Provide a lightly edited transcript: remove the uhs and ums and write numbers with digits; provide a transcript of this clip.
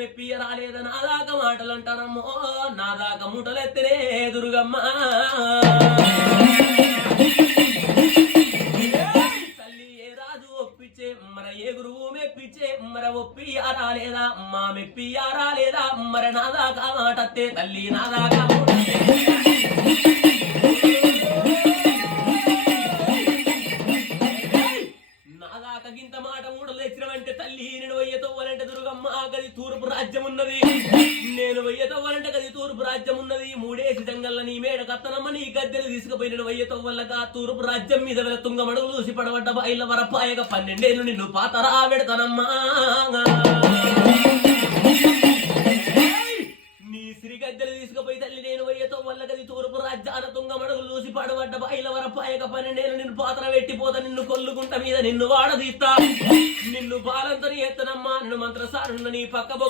మెప్పియ రాలేదా నా దాకా మాటలు అంటానమ్మో నా దాకా ముటలెత్తనే దుర్గమ్మ తల్లి ఏ రాజు ఒప్పించే మర ఏ గురువు మెప్పించే మర ఒప్పియ రాలేదా అమ్మ మెప్పియ రాలేదా మర నా దాకా మాటత్తే తల్లి నా దాకా గింత మాట మూడలు తెచ్చినవంటే తల్లి నేను వెయ్యతవ్వాలంటే దుర్గమ్మ గది తూర్పు రాజ్యం ఉన్నది నేను వెయ్యతవ్వాలంటే గది తూర్పు రాజ్యం ఉన్నది మూడేసి జంగల్ల నీ మేడ కత్తనమ్మ నీ గద్దెలు తీసుకుపోయి నేను వెయ్యతవ్వల్లగా తూర్పు రాజ్యం మీద వెల తుంగమడుగులు చూసి పడబడ్డ బయల వరపాయగా 12 ఏళ్ళు నిన్ను పాతరా పెడతానమ్మా నీ సిరి గద్దెలు తీసుకుపోయి తల్లి నేను వెయ్యతవ్వల్ల గది తూర్పు రాజ్యాన తుంగమడుగులు చూసి పడబడ్డ బయల వరపాయగా 12 ఏళ్ళు నిన్ను పాతర పెట్టిపోతా నిన్ను కొల్లుగుంట మీద నిన్ను వాడదీస్తా నిన్ను బాలంతని ఎత్తనమ్మా నిన్ను మంత్రసారున్న నీ పక్క